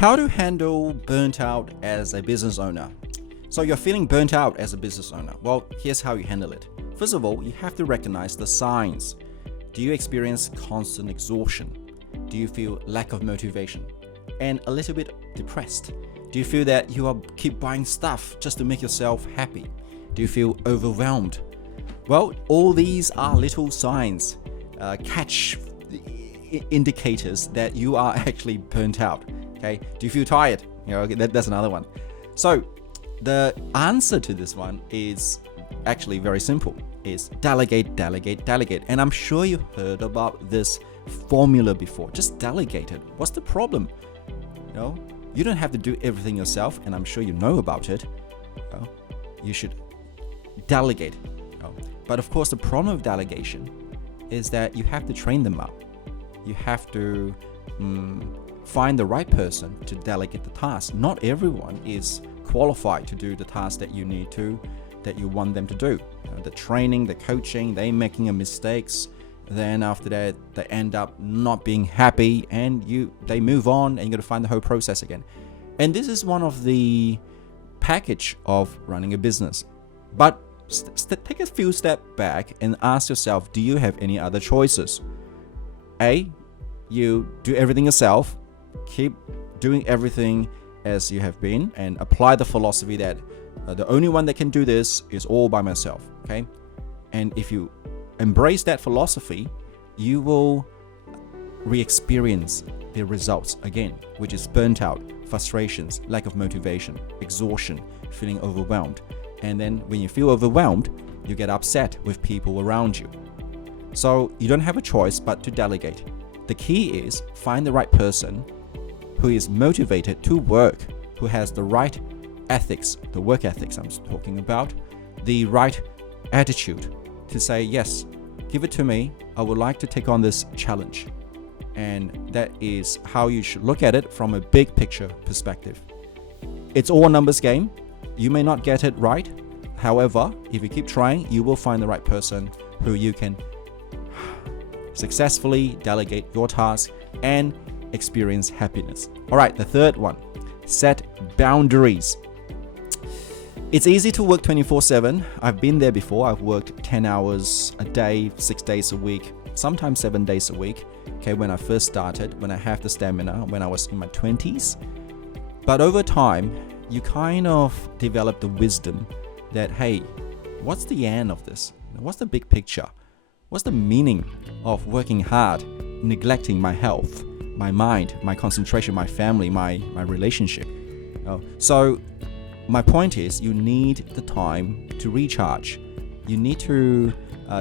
How to handle burnt out as a business owner. So you're feeling burnt out as a business owner. Well, here's how you handle it. First of all, you have to recognize the signs. Do you experience constant exhaustion? Do you feel lack of motivation? And a little bit depressed? Do you feel that you keep buying stuff just to make yourself happy? Do you feel overwhelmed? Well, all these are little signs, indicators that you are actually burnt out. Okay, do you feel tired? That's another one. So the answer to this one is actually very simple. It's delegate, delegate, delegate. And I'm sure you heard about this formula before. Just delegate it. What's the problem? You don't have to do everything yourself, and I'm sure you know about it. You should delegate. But of course, the problem with delegation is that you have to train them up. You have to find the right person to delegate the task. Not everyone is qualified to do the task that you want them to do. The training, the coaching, they making mistakes. Then after that, they end up not being happy, and they move on, and you got to find the whole process again. And this is one of the package of running a business. But take a few steps back and ask yourself, do you have any other choices? A, you do everything yourself, keep doing everything as you have been, and apply the philosophy that the only one that can do this is all by myself. Okay, and if you embrace that philosophy, you will re-experience the results again, which is burnt out, frustrations, lack of motivation, exhaustion, feeling overwhelmed. And then when you feel overwhelmed, you get upset with people around you. So you don't have a choice but to delegate. The key is find the right person who is motivated to work, who has the right ethics, the work ethics I'm talking about, the right attitude to say, yes, give it to me. I would like to take on this challenge. And that is how you should look at it from a big picture perspective. It's all a numbers game. You may not get it right. However, if you keep trying, you will find the right person who you can successfully delegate your task and experience happiness. All right, the third one, set boundaries. It's easy to work 24/7. I've been there before. I've worked 10 hours a day, 6 days a week, sometimes 7 days a week. Okay, when I first started, when I have the stamina, when I was in my 20s. But over time, you kind of develop the wisdom that, hey, what's the end of this? What's the big picture? What's the meaning of working hard, neglecting my health, my mind, my concentration, my family, my relationship? So my point is, you need the time to recharge. You need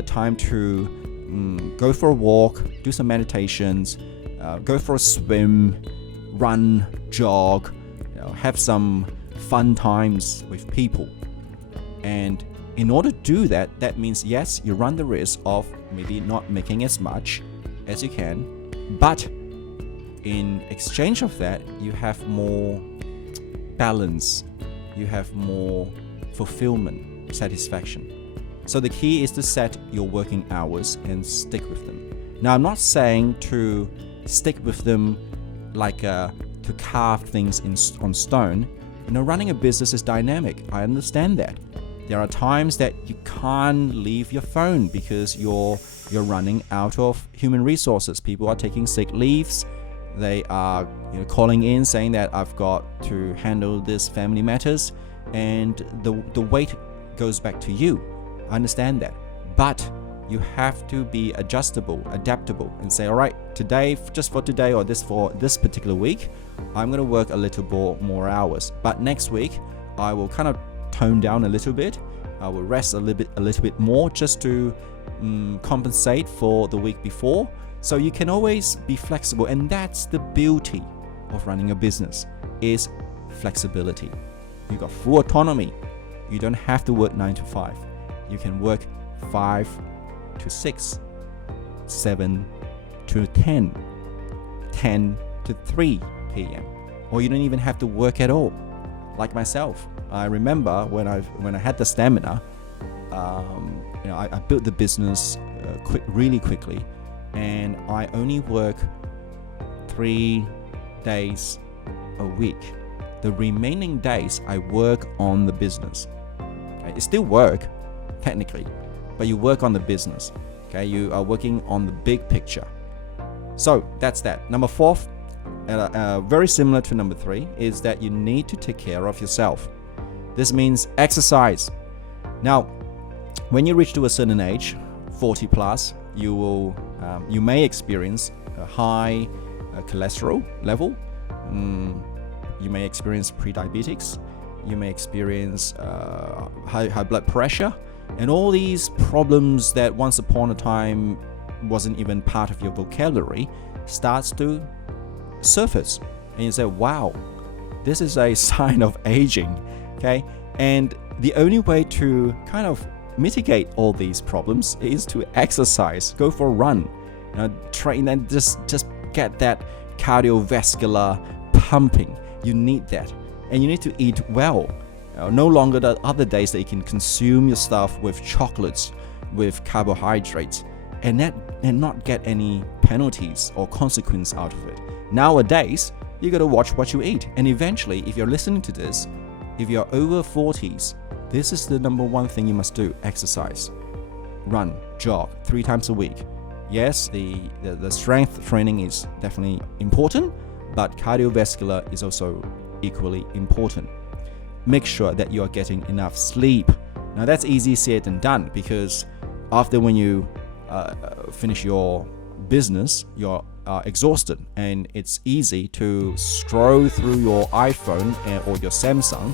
time to go for a walk, do some meditations, go for a swim, run, jog, have some fun times with people. And in order to do that, that means, yes, you run the risk of maybe not making as much as you can, but in exchange of that, you have more balance, you have more fulfillment, satisfaction. So the key is to set your working hours and stick with them. Now, I'm not saying to stick with them like to carve things on stone. Running a business is dynamic. I understand that. There are times that you can't leave your phone because you're running out of human resources. People are taking sick leaves. They are calling in saying that I've got to handle this family matters, and the weight goes back to you. I understand that. But you have to be adjustable, adaptable, and say, all right, today, just for today or for this particular week, I'm going to work a little more hours. But next week, I will kind of tone down a little bit. I will rest a little bit more just to compensate for the week before. So you can always be flexible, and that's the beauty of running a business, is flexibility. You got full autonomy. You don't have to work 9 to 5. You can work 5 to 6, 7 to 10, 10 to 3 p.m. Or you don't even have to work at all. Like myself, I remember when I had the stamina, I built the business really quickly, and I only work 3 days a week, the remaining days I work on the business. Okay? It's still work, technically, but you work on the business. Okay, you are working on the big picture. So that's that. Number 4, very similar to number 3, is that you need to take care of yourself. This means exercise. Now, when you reach to a certain age, 40 plus, you may experience a high cholesterol level. You may experience pre-diabetics. You may experience high blood pressure. And all these problems that once upon a time wasn't even part of your vocabulary starts to surface. And you say, wow, this is a sign of aging. Okay? And the only way to kind of mitigate all these problems is to exercise, go for a run, train, and just get that cardiovascular pumping. You need that. And you need to eat well. No longer the other days that you can consume your stuff with chocolates, with carbohydrates, and not get any penalties or consequence out of it. Nowadays, you gotta watch what you eat. And eventually, if you're listening to this, if you're over 40s, this is the number one thing you must do: exercise. Run, jog 3 times a week. Yes, the strength training is definitely important, but cardiovascular is also equally important. Make sure that you are getting enough sleep. Now that's easy said than done, because after when you finish your business, you're exhausted, and it's easy to scroll through your iPhone or your Samsung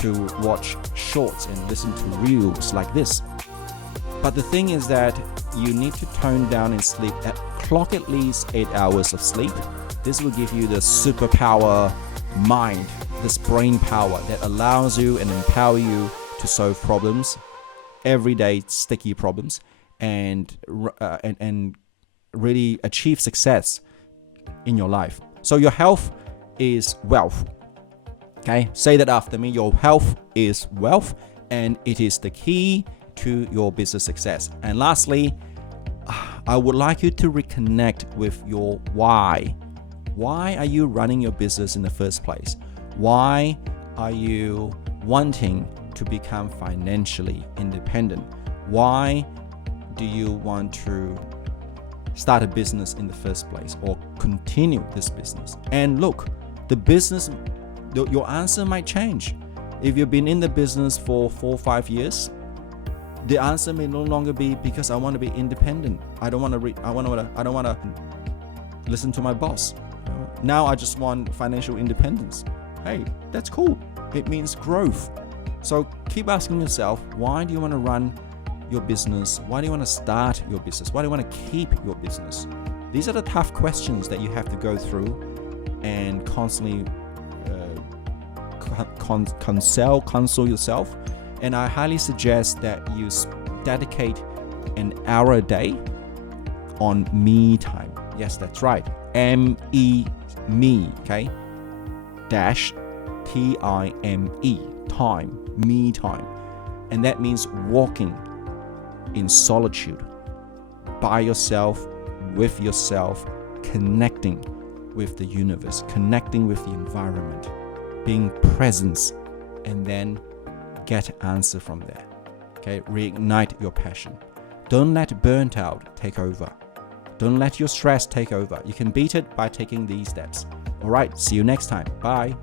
to watch shorts and listen to reels like this. But the thing is that you need to tone down and sleep clock at least 8 hours of sleep. This will give you the superpower mind, this brain power that allows you and empower you to solve problems, everyday sticky problems, and really achieve success in your life. So your health is wealth. Okay, say that after me. Your health is wealth, and it is the key to your business success. And lastly, I would like you to reconnect with your why. Why are you running your business in the first place? Why are you wanting to become financially independent? Why do you want to start a business in the first place, or continue this business? And look, the business, your answer might change. If you've been in the business for 4 or 5 years, the answer may no longer be because I want to be independent. I don't want to listen to my boss. Now I just want financial independence. Hey, that's cool. It means growth. So keep asking yourself, why do you want to run your business? Why do you want to start your business? Why do you want to keep your business? These are the tough questions that you have to go through and constantly console yourself. And I highly suggest that you dedicate an hour a day on me time. Yes, that's right. M-E, me, okay? Dash T-I-M-E, time, me time. And that means walking in solitude, by yourself, with yourself, connecting with the universe, connecting with the environment, being present, and then get answer from there. Okay, reignite your passion. Don't let burnt out take over. Don't let your stress take over. You can beat it by taking these steps. All right, see you next time. Bye.